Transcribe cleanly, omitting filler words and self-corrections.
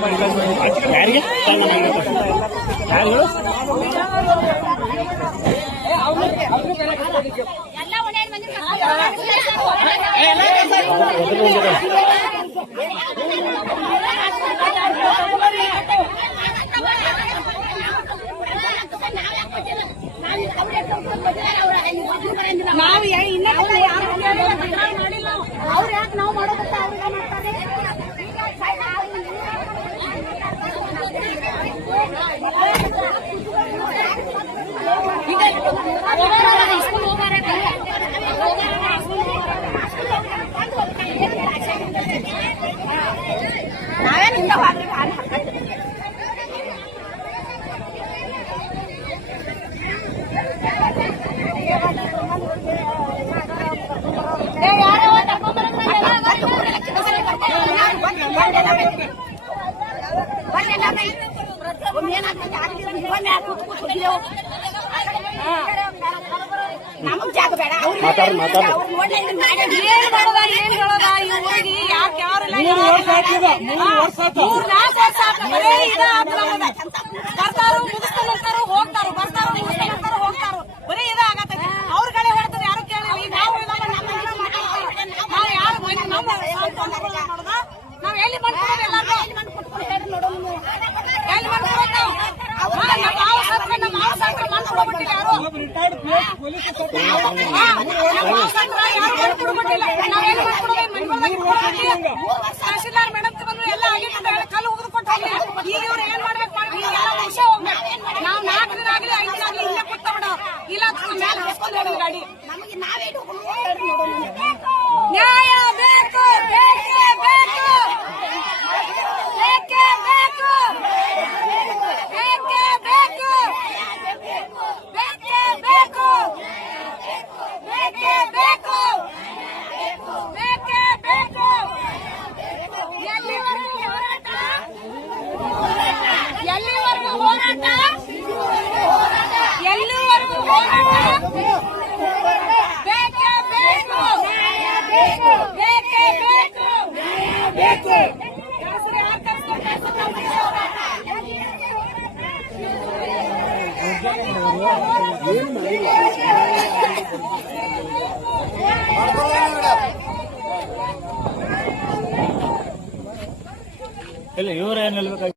ಯಾರಿಗೆ ಯಾರು ನಾವು ಅವ್ರು ಯಾಕೆ ನಾವು ಮಾಡೋದಕ್ಕೆ ಅವ್ರಿಗೆ ಮಾಡ್ತಾರೆ. ನಾವೇನಿಂದ ನಮಗ್ ಜಾಗ ಬೇಡ. ಏನ್ ಮಾಡೋದ ಏನ್ ಹೇಳೋದ ಈ ಊರಿಗೆ ಯಾಕೆ ಬರ್ತಾರು ಮುಗಿಸ್ಕೊಂಡು ಹೋಗ್ತಾರು ಬರ್ತಾರು ಮುಗಿಸ್ಕೊಂಡು ಹೋಗ್ತಾರು ಬರೀ ಇದಾಗತ್ತೆ. ಅವ್ರ ಕಡೆ ಹೇಳ್ತಾರೆ ಯಾರು ಕೇಳಿಲ್ಲ. ನಾವು ಯಾರು ನಾವ್ ಎಲ್ಲಿ ಮಾಡ್ಕೊಡೋದು ಎಲ್ಲಾರು ಎಲ್ಲಿ ಮಾಡ್ಕೊಡೋದು ತಹಶೀಲ್ದಾರ್ ಮೇಡಮ್ ಬಂದು ಎಲ್ಲ ಕಲ್ಲು ಉಗಿದು ಕೊಟ್ಟು ಈಗ ಇವ್ರು ಏನ್ ಮಾಡ್ಬೇಕು ವಿಷಯ ಹೋಗ್ಬೇಕು. ನಾವ್ 4 ದಿನ ಆಗ್ಲಿ 5 ದಿನ ಆಗ್ಲಿ ಇಲ್ಲೇ ಕೂತ ಬಿಡೋ ಇಲ್ಲ ಮೇಲೆ ಹಾಸ್ಕೊಂಡು ಹೋಗೋದು ಗಾಡಿ. ನಮಗೆ ನಾವೇ ನ್ಯಾಯ ಬೇಕು ಬೇಕೇ ಬೇಕು ಬೇಕೇ ಬೇಕು ಬೇಕೇ ಬೇಕು ಬೇಕೇ ಬೇಕು ಬೇಕೇ ಬೇಕು ಬೇಕೇ ಬೇಕು. ಎಲ್ಲಿವರೆಗೂ ಹೋರಾಟ ಎಲ್ಲಿವರೆಗೂ ಹೋರಾಟ ಎಲ್ಲಿವರೆಗೂ ಹೋರಾಟ ಬೇಕೇ ಬೇಕು ಬೇಕೇ ಬೇಕು. ಇಲ್ಲ ಇವರೇನು ಹೇಳ್ಬೇಕಾಗಿ